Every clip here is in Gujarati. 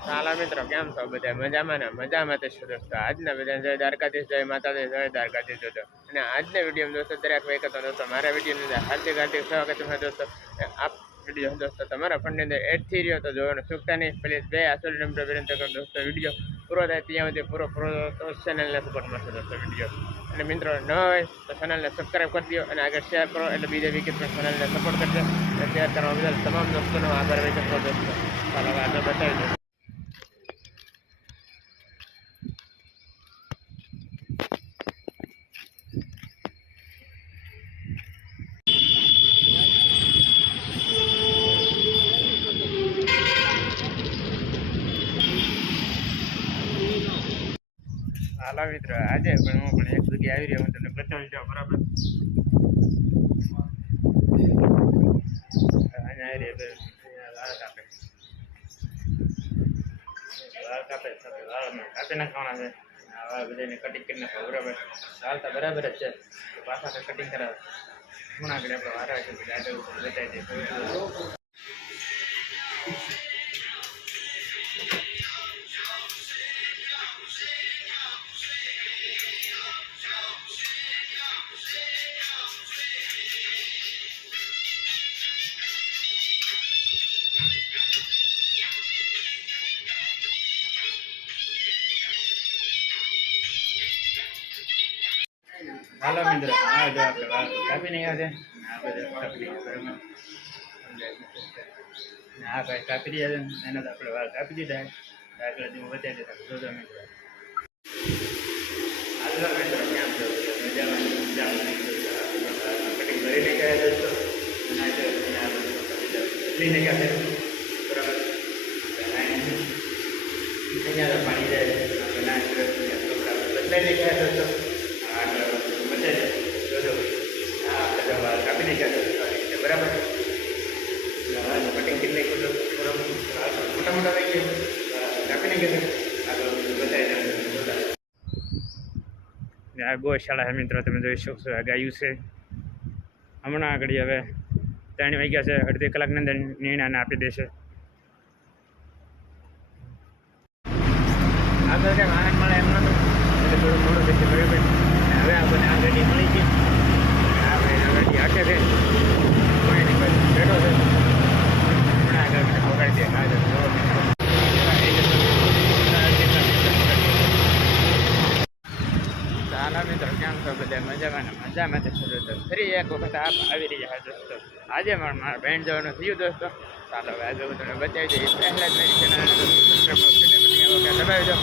સાલા મિત્રો કેમ છો બધા મજામાં ને મજામાં છો દોસ્તો આજના બધા જય દ્વારકાધીશ જય માતાજી જય દ્વારકાધીશ દોસ્તો અને આજના વિડીયો દોસ્તો દરેક વખત દોસ્તો મારા વિડીયોની અંદર હાર્દિક સ્વાગત છે દોસ્તો આપ વિડીયો દોસ્તો તમારા ફોનની અંદર એડ થઈ રહ્યો તો જોવાનું ચૂકતા નહીં પ્લીઝ બે આસોલ નંબર વિનંતી કરો દોસ્તો વિડીયો પૂરો થાય ત્યાં સુધી પૂરો તો ચેનલને સપોર્ટ મળશે દોસ્તો વિડીયો અને મિત્રો ન હોય તો ચેનલને સબસ્ક્રાઈબ કરી દો અને આગળ શેર કરો એટલે બીજા વિકેટ પણ ચેનલને સપોર્ટ કરજો અને શેર કરવા બદલ તમામ દોસ્તોનો આભાર વ્યક્ત કરો દોસ્તો ચાલો આગળ બતાવી દો હાલો મિત્રો આજે પણ હું પણ એક જગ્યાએ આવી રહ્યો હું તમને બતાવી દઉં બરાબર અહીંયા આવી રહ્યો વાળ કાપે કાપી નાખવાના છે વાળ બધાને કટિંગ કરી નાખવા બરાબર ચાલતા બરાબર જ છે પાછા કટિંગ કરાવે હું આગળ આપણે વારા છે આગળ બતાવી દઈએ હાલો મિત્રો આ જો આપણે કાપી નહીં આવે આ બધા કાપી બરાબર આ ભાઈ કાપી રહ્યા છે એના તો આપણે વાળ કાપી દીધા આગળ હું બતાવી દેતા જોજો મિત્રો હાલો મિત્રો કેમ છો મજામાં કટિંગ કરી નહીં ગયા દોસ્તો લઈને ગયા બરાબર અહીંયા પાણી જાય બદલાઈ નહીં ગયા દોસ્તો કાપી નાખ્યા બરાબર કટિંગ કરી નાખ્યું મોટા મોટા થઈ ગયા કાપી નાખ્યા આ ગૌશાળા છે મિત્રો તમે જોઈ શકશો આ ગાયું છે હમણાં આગળ હવે 3 વાગ્યા છે અડધી કલાકની અંદર નિર્ણયને આપી દેશે આગળ કંઈ વાહન મળે એમ નતું એટલે થોડું મોડું થશે બરાબર હવે આપણને આ ગાડી મળી ગઈ આ ભાઈ આ ગાડી હાકે છે કોઈ નહીં બેઠો છે હમણાં આગળ મને પકડી દે ચાલો મિત્રો કેમ છો બધા મજામાં તો શરૂ તો ફરી એક વખત આપ આવી રહ્યા દોસ્તો આજે પણ મારા બેન જવાનું થયું દોસ્તો ચાલો હવે આજે હું તમને બતાવી દઈશ પહેલાં જ મારી ચેનલ દબાવી દો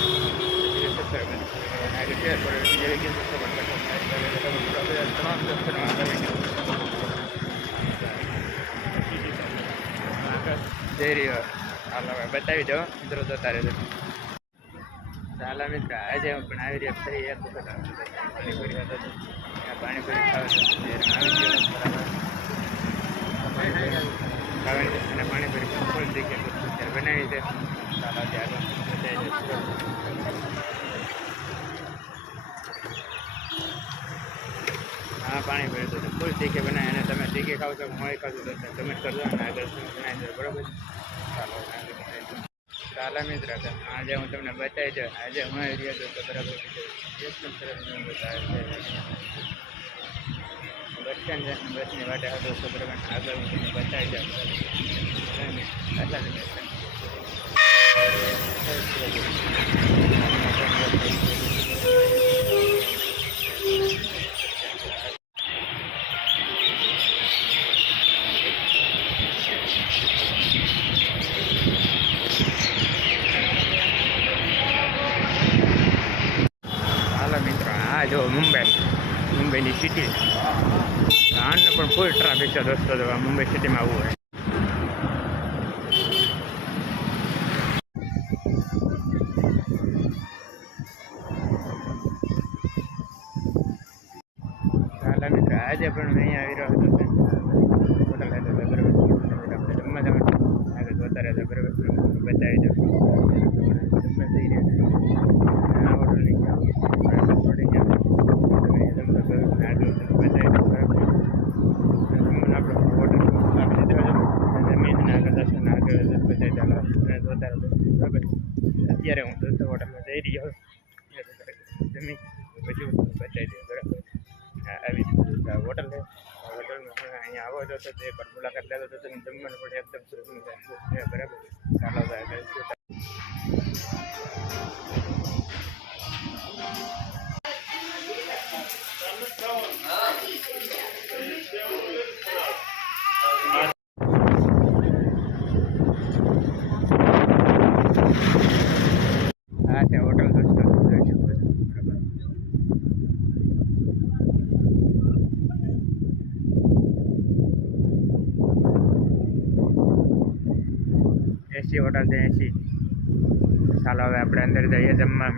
શેર કરો તમામ દોસ્તોનો જઈ રહ્યો હાલો હવે બતાવી દો મિત્રો જોતા રહેજો ચાલો મિત્ર આજે હું પણ આવી રહ્યા ફરી એક વખત પાણીપુરી પાણીપુરી ખાવાની અને પાણીપુરી ફૂલ જગ્યા બનાવી છે ચાલો ત્યારે બતાવી હા પાણીપુરી તો ફૂલ તીખી બનાવી અને તમે તીખી ખાવ છો મોડી ખાવ છો તો કમેન્ટ કરજો અને આગળ શું બનાવી દો બરાબર ચાલો મિત્ર આજે હું તમને બતાવી દઉં આજે હું આવી રહ્યો હતો બરાબર એકદમ સરસ બતાવે છે બસ સ્ટેન્ડ છે બસની વાટે હતો તો બરાબર આગળ હું તમને બતાવી દઉં જો મુંબઈની સિટી આને પણ ફૂલ ટ્રાફિક છે દોસ્તો તો મુંબઈ સિટીમાં આવવું હોય ચાલો મિત્ર આજે પણ મેં અહીંયા આવી રહ્યો હતો હોટલ હતો બરાબર આપણે જમવા જવાનું આગળ જોતા રહેતા બરાબર બતાવી દો જમવા જઈ રહ્યા આ હોટલની જમીન આગળ દર્શન આગળ બધા ચાલો જોતા રહો બરાબર. અત્યારે હું દોસ્તો હોટલમાં જઈ રહ્યો જમી પછી બતાવી દઉં બરાબર. આવી રીતે હોટલ છે. હોટલમાં પણ અહીંયા આવો છો તો તે પર મુલાકાત લેતો તો તમે જમવાનું પણ એકદમ સરસ છે બરાબર. ચાલો આ છે હોટલ દોસ્તો જોઈ શકો છો બરાબર. એસી હોટલ છે એસી. ચાલો હવે આપણે અંદર જઈએ જમવા.